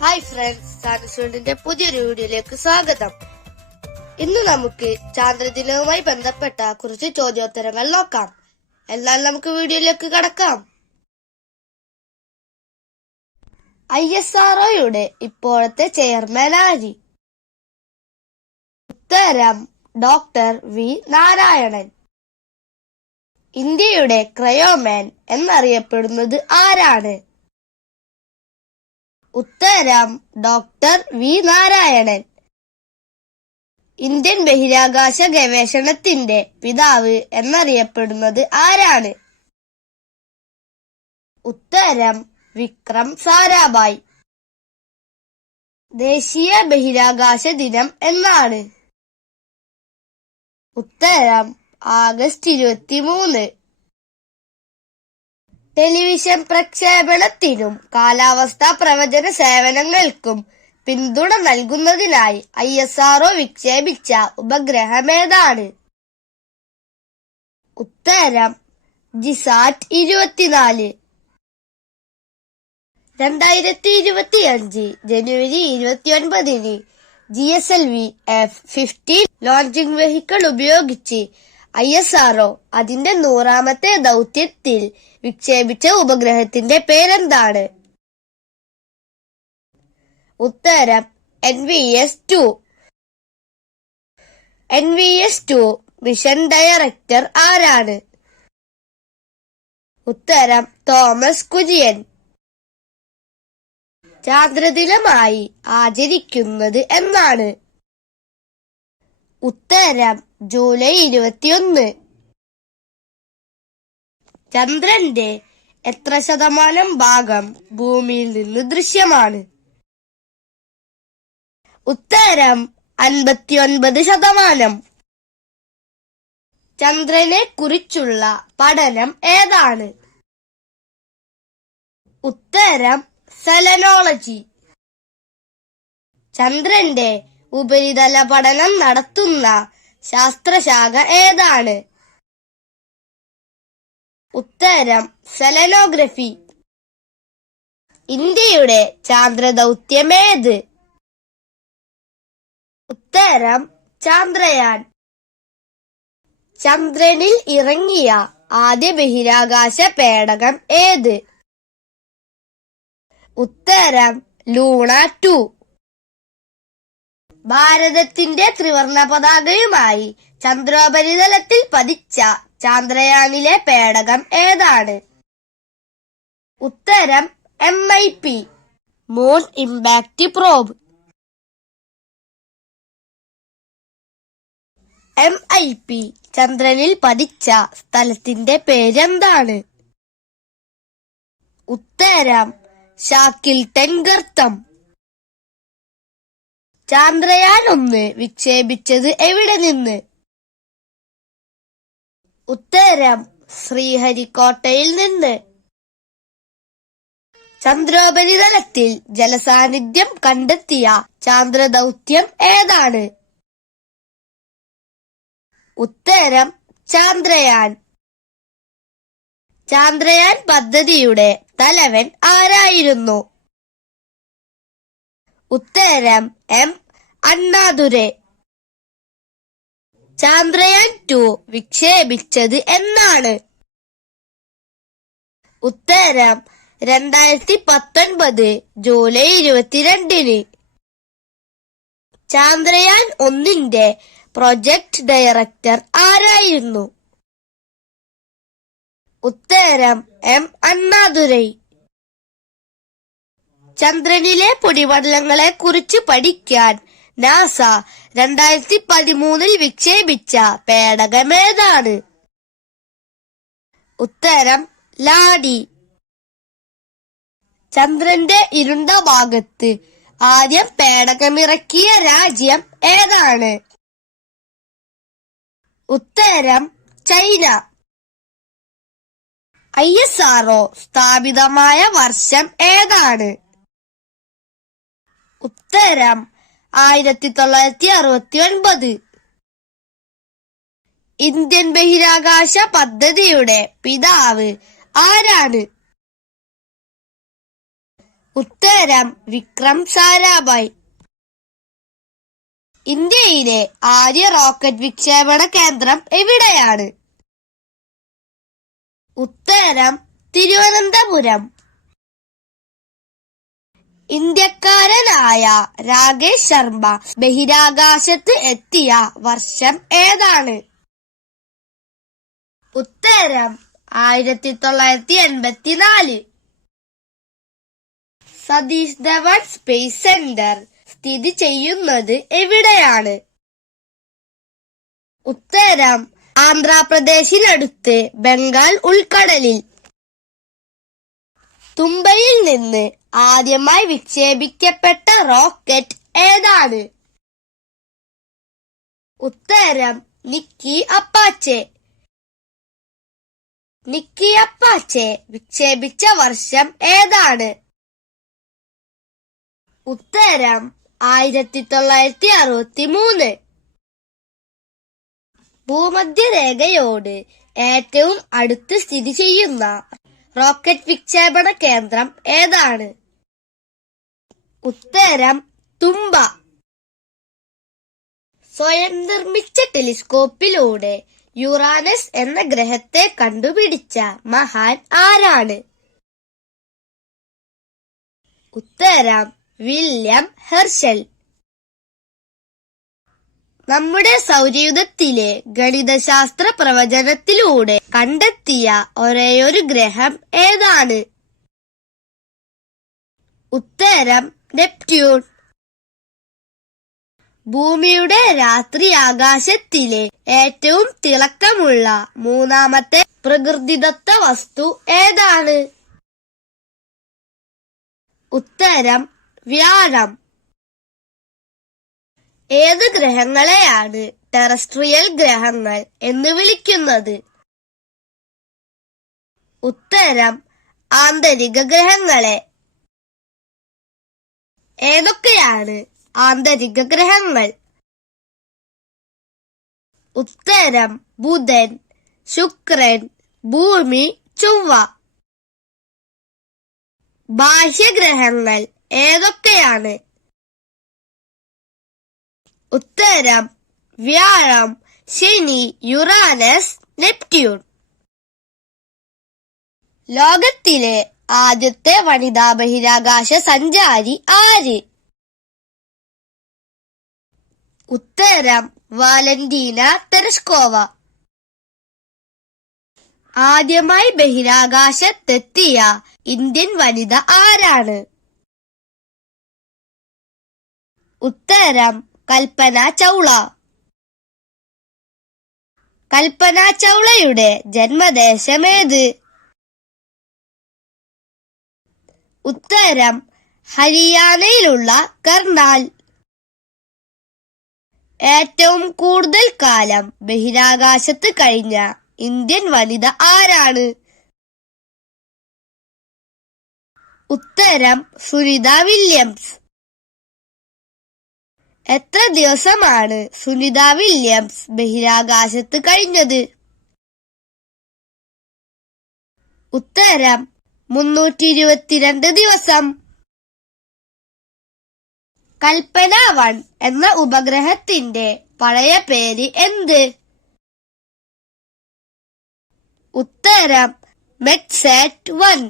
Hi friends, സാനസ്വേണ്ടിന്റെ പുതിയൊരു വീഡിയോയിലേക്ക് സ്വാഗതം. ഇന്ന് നമുക്ക് ചാന്ദ്രദിനവുമായി ബന്ധപ്പെട്ട കുറച്ച് ചോദ്യോത്തരങ്ങൾ നോക്കാം. എന്നാൽ നമുക്ക് വീഡിയോയിലേക്ക് കടക്കാം. ISROയുടെ ഇപ്പോഴത്തെ ചെയർമാൻ ആര്? ഉത്തരം ഡോക്ടർ വി നാരായണൻ. ഇന്ത്യയുടെ ക്രയോമാൻ എന്നറിയപ്പെടുന്നത് ആരാണ്? ഉത്തരം ഡോക്ടർ വി നാരായണൻ. ഇന്ത്യൻ ബഹിരാകാശ ഗവേഷണത്തിന്റെ പിതാവ് എന്നറിയപ്പെടുന്നത് ആരാണ്? ഉത്തരം വിക്രം സാരാഭായ്. ദേശീയ ബഹിരാകാശ ദിനം എന്നാണ്? ഉത്തരം ആഗസ്റ്റ് 23. ടെലിവിഷൻ പ്രക്ഷേപണത്തിനും കാലാവസ്ഥാ പ്രവചന സേവനങ്ങൾക്കും പിന്തുണ നൽകുന്നതിനായി ISRO വിക്ഷേപിച്ച ഉപഗ്രഹമേതാണ്? ഉത്തരം ജിസാറ്റ് 24. 2025 ജനുവരി 29 GSLV F-15 ലോഞ്ചിംഗ് വെഹിക്കിൾ ഉപയോഗിച്ച് ISRO അതിന്റെ 100ാമത്തെ ദൗത്യത്തിൽ വിക്ഷേപിച്ച ഉപഗ്രഹത്തിന്റെ പേരെന്താണ്? ഉത്തരം NVS-2. NVS-2 മിഷൻ ഡയറക്ടർ ആരാണ്? ഉത്തരം തോമസ് കുര്യൻ. ചാന്ദ്രദിനമായി ആചരിക്കുന്നത് എന്നാണ്? ഉത്തരം ജൂലൈ 21. ചന്ദ്രന്റെ എത്ര ശതമാനം ഭാഗം ഭൂമിയിൽ നിന്ന് ദൃശ്യമാണ്? ഉത്തരം 59%. ചന്ദ്രനെ കുറിച്ചുള്ള പഠനം ഏതാണ്? ഉത്തരം സെലനോളജി. ചന്ദ്രന്റെ ഉപരിതല പഠനം നടത്തുന്ന ശാസ്ത്രശാഖ ഏതാണ്? ഉത്തരം സെലനോഗ്രഫി. ഇന്ത്യയുടെ ചാന്ദ്രദൗത്യമേത്? ഉത്തരം ചാന്ദ്രയാൻ. ചന്ദ്രനിൽ ഇറങ്ങിയ ആദ്യ ബഹിരാകാശ പേടകം ഏത്? ഉത്തരം ലൂണ 2. ഭാരതത്തിന്റെ ത്രിവർണ പതാകയുമായി ചന്ദ്രോപരിതലത്തിൽ പതിച്ച ചാന്ദ്രയാനിലെ പേടകം ഏതാണ്? ഉത്തരം MIP moon impact probe. MIP ചന്ദ്രനിൽ പതിച്ച സ്ഥലത്തിന്റെ പേരെന്താണ്? ഉത്തരം ഷാക്കിൽട്ടൺ ഗർത്തം. ചാന്ദ്രയാൻ 1 വിക്ഷേപിച്ചത് എവിടെ നിന്ന്? ഉത്തരം ശ്രീഹരിക്കോട്ടയിൽ നിന്ന്. ചന്ദ്രോപരിതലത്തിൽ ജലസാന്നിധ്യം കണ്ടെത്തിയ ചാന്ദ്രദൗത്യം ഏതാണ്? ഉത്തരം ചാന്ദ്രയാൻ. ചാന്ദ്രയാൻ പദ്ധതിയുടെ തലവൻ ആരായിരുന്നു? ഉത്തരം M അണ്ണാദുരൈ. ചാന്ദ്രയാൻ 2 വിക്ഷേപിച്ചത് എന്നാണ്? ഉത്തരം 2019 ജൂലൈ 22. ചാന്ദ്രയാൻ 1ന്റെ പ്രൊജക്ട് ഡയറക്ടർ ആരായിരുന്നു? ഉത്തരം M അണ്ണാദുരൈ. ചന്ദ്രനിലെ പൊടിപടലങ്ങളെ കുറിച്ച് പഠിക്കാൻ നാസ 2013 വിക്ഷേപിച്ച പേടകമേതാണ്? ഉത്തരം ലാഡി. ചന്ദ്രന്റെ ഇരുണ്ട ഭാഗത്ത് ആദ്യം പേടകമിറക്കിയ രാജ്യം ഏതാണ്? ഉത്തരം ചൈന. ISRO സ്ഥാപിതമായ വർഷം ഏതാണ്? ഉത്തരം 1969. ഇന്ത്യൻ ബഹിരാകാശ പദ്ധതിയുടെ പിതാവ് ആരാണ്? ഉത്തരം വിക്രം സാരാഭായ്. ഇന്ത്യയിലെ ആദ്യ റോക്കറ്റ് വിക്ഷേപണ കേന്ദ്രം എവിടെയാണ്? ഉത്തരം തിരുവനന്തപുരം. ഇന്ത്യക്കാരനായ രാകേഷ് ശർമ്മ ബഹിരാകാശത്ത് എത്തിയ വർഷം ഏതാണ്? ഉത്തരം 1984. സതീഷ് ധവാൻ സ്പേസ് സെന്റർ സ്ഥിതി ചെയ്യുന്നത് എവിടെയാണ്? ഉത്തരം ആന്ധ്രാപ്രദേശിനടുത്ത് ബംഗാൾ ഉൾക്കടലിൽ. തുമ്പയിൽ നിന്ന് ആദ്യമായി വിക്ഷേപിക്കപ്പെട്ട റോക്കറ്റ് ഏതാണ്? ഉത്തരം നിക്കി അപ്പാച്ചെ. നിക്കി അപ്പാച്ചെ വിക്ഷേപിച്ച വർഷം ഏതാണ്? ഉത്തരം 1963. ഭൂമധ്യരേഖയോട് ഏറ്റവും അടുത്ത് സ്ഥിതി ചെയ്യുന്ന റോക്കറ്റ് വിക്ഷേപണ കേന്ദ്രം ഏതാണ്? ഉത്തരം തുമ്പ. സ്വയം നിർമ്മിച്ച ടെലിസ്കോപ്പിലൂടെ യുറാനസ് എന്ന ഗ്രഹത്തെ കണ്ടുപിടിച്ച മഹാൻ ആരാണ്? ഉത്തരം വില്യം ഹെർഷൽ. നമ്മുടെ സൗരയൂഥത്തിലെ ഗണിതശാസ്ത്ര പ്രവചനത്തിലൂടെ കണ്ടെത്തിയ ഒരേയൊരു ഗ്രഹം ഏതാണ്? ഉത്തരം നെപ്റ്റ്യൂൺ. ഭൂമിയുടെ രാത്രി ആകാശത്തിലെ ഏറ്റവും തിളക്കമുള്ള മൂന്നാമത്തെ പ്രകൃതിദത്ത വസ്തു ഏതാണ്? ഉത്തരം വ്യാഴം. ഏത് ഗ്രഹങ്ങളെയാണ് ടെറസ്ട്രിയൽ ഗ്രഹങ്ങൾ എന്ന് വിളിക്കുന്നത്? ഉത്തരം ആന്തരിക ഗ്രഹങ്ങളെ. ഏതൊക്കെയാണ് ആന്തരിക ഗ്രഹങ്ങൾ? ഉത്തരം ബുധൻ, ശുക്രൻ, ഭൂമി, ചൊവ്വ. ബാഹ്യഗ്രഹങ്ങൾ ഏതൊക്കെയാണ്? ഉത്തരം വ്യാഴം, ശനി, യുറാനസ്, നെപ്റ്റ്യൂൺ. ലോകത്തിലെ ആദ്യത്തെ വനിതാ ബഹിരാകാശ സഞ്ചാരി ആര്? ഉത്തരം വാലന്റീന തെരസ്കോവ. ആദ്യമായി ബഹിരാകാശത്തെത്തിയ ഇന്ത്യൻ വനിത ആരാണ്? ഉത്തരം കൽപ്പന ചൗള. കൽപ്പന ചൗളയുടെ ജന്മദേശമേത്? ഉത്തരം ഹരിയാനയിലുള്ള കർണാൽ. ഏറ്റവും കൂടുതൽ കാലം ബഹിരാകാശത്ത് കഴിഞ്ഞ ഇന്ത്യൻ വനിത ആരാണ്? ഉത്തരം സുനിത വില്യംസ്. എത്ര ദിവസമാണ് സുനിത വില്യംസ് ബഹിരാകാശത്ത് കഴിഞ്ഞത്? ഉത്തരം 322 ദിവസം. കൽപ്പന 1 എന്ന ഉപഗ്രഹത്തിന്റെ പഴയ പേര് എന്ത്? ഉത്തരം മെറ്റ്സാറ്റ് 1.